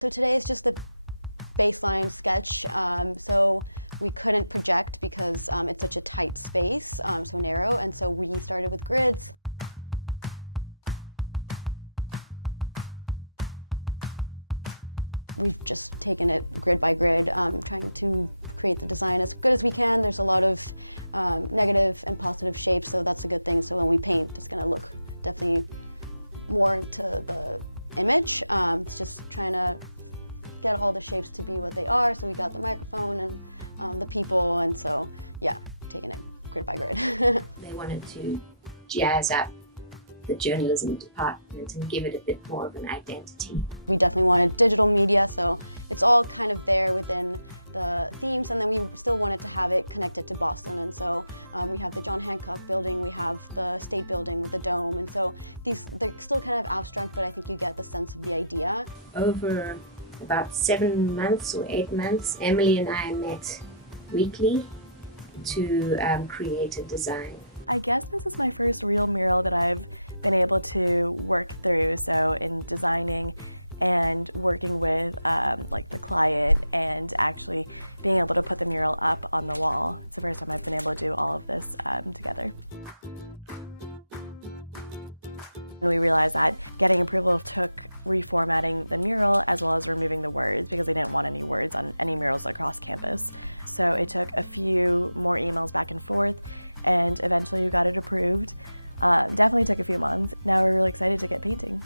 So today is just the baseline sketch. So we couldn't project because it's such a tight space, so narrow, and so we started with grids. We've just taken it grid by grid, trying to create the design as good as we can. There's a lot of negative and positive shapes, so that's a good thing. So when we paint, it's going to look definitely more to the image. It's just trying to get all the shapes to be what they are. So we got the microphone and the people, and so yeah, taking it grid by grid. They wanted to jazz up the journalism department and give it a bit more of an identity. We definitely wanted digital media, so it's all kind of there within the themes, and then we still wanted to have it connected to Boston, and so we have the John Hancock building, we have the State building with the dome, and so they're still kind of abstract, but I think you get the sense of the idea. Over about 7 months or 8 months, Emily and I met weekly to create a design. I guess this is my first real mural that I've been able to work through, so in designing and working with like the client and actually being able to put the mural up on the wall. It's the first time I've been able to do all of this together. And we realized that getting approval took reformatting the mural as well as removing the words because they didn't want any words on any murals across campus. So it took a few more emails back and forth, and eventually we got it approved. Definitely took a few months. Now we're really excited to get painting.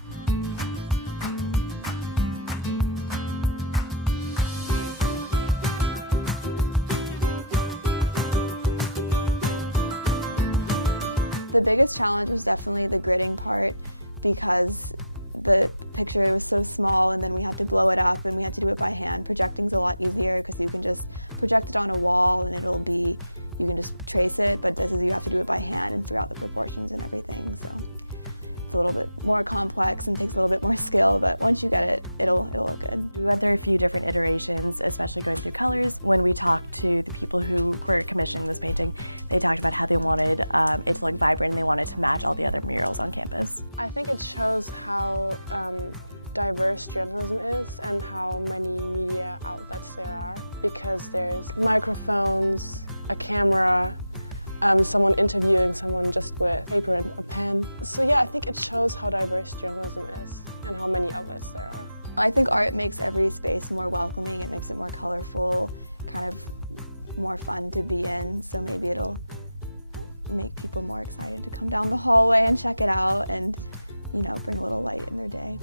The biggest challenge was definitely the gridding part because the picture was so small and then we had to blow it up and we had to do it by hand. Projecting's a lot easier because you can just project it on a wall and you can just trace it, but this is you have to do it by hand and figure out the proportions and everything. So it's a little bit more complex and takes a little bit more skill, but once you get it, it'll look good. We went through a few different iterations, especially going through colors. When we talked to the people who were commissioning this painting, they talked about how they wanted it to look vibrant and they wanted to match all the other murals on campus. I think it shows how diverse journalism is and how many media outlets there are, because there's microphones, a camera, someone interviewing someone just with paper and a pen. So yeah, I think it shows how diverse journalism is and how many outlets there are. I think art makes every space more welcoming, it makes it more colorful, kind of more fun to be in, so maybe it'll make people more excited to come down the hallway and check it out and, you know, bring a little light in their day.